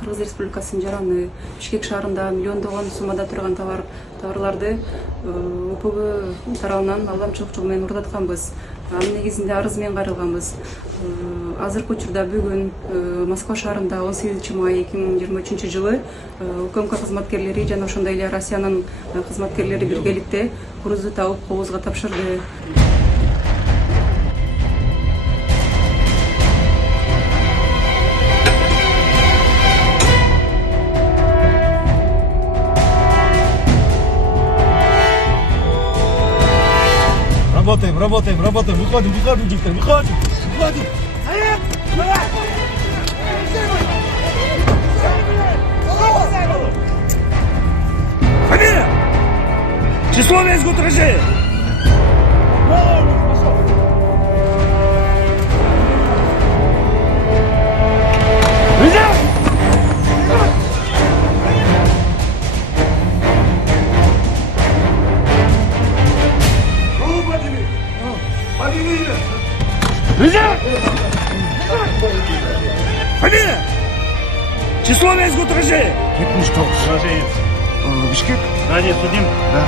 Кыргыз Республикасынын жараны Бишкек шаарында миллиондогон суммада турган товарларды УПБ тарабынан алдамчылык жол менен уурдатканбыз. Анын негизинде арыз менен кайрылганбыз. Азыркы учурда бүгүн Москва шаарында 18 май 2023 жылы УКМК кызматкерлери жана ошондой эле Россиянын кызматкерлери биргеликте грузду табып кобузга тапшырды. Работаем, выходим, Виктор, выходим. Фамилия! Число, весь год рождения. Фамилия! Число, весь год рождения. Рождение. Бишкек? Да, нет, судим. Да.